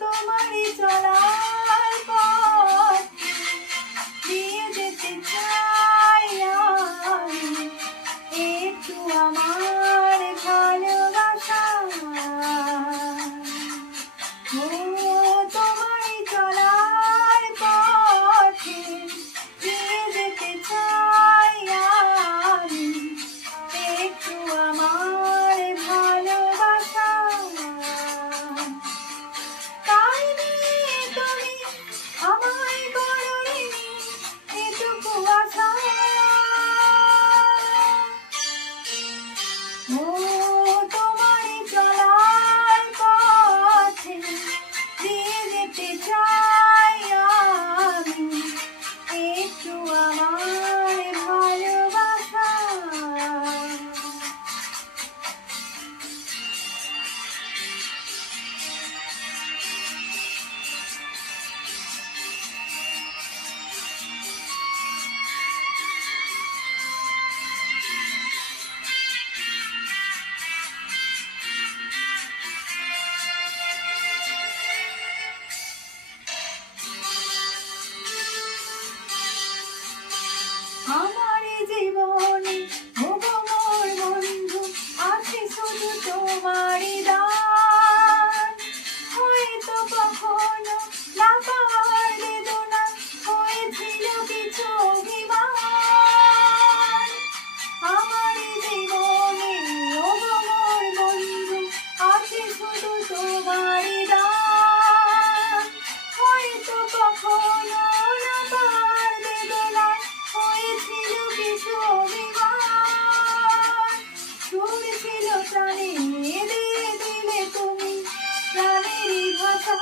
তোমারই চলার পথ দিয়ে যেতে চাই আমি, একটু আমার ভালোবাসা। তোমারই চলার পথে দিয়ে যেতে চাই আমি, একটু আমার ভালোবাসা। তাই নিয়ে তুমি আমায় করোনি এটুকু আশা। তোমারই চলার পথে দিয়ে যেতে চাই আমি, একটু আমার ভালোবাসা। আমার জীবনে ওগো মোর বন্ধু আছে শুধু তোমারই দান। হয়তো কখনো না পাওয়ার বেদনা হয়েছিল কিছু অভিমান। আমার জীবনে ওগো মোর বন্ধু আছে শুধু তোমারই দান। হয়তো কখনো না পাওয়ার বেদনায় হয়েছিল কিছু অভিমান। সুর ছিল প্রাণে দিয়ে দিলে তুমি প্রাণেরই ভাষা।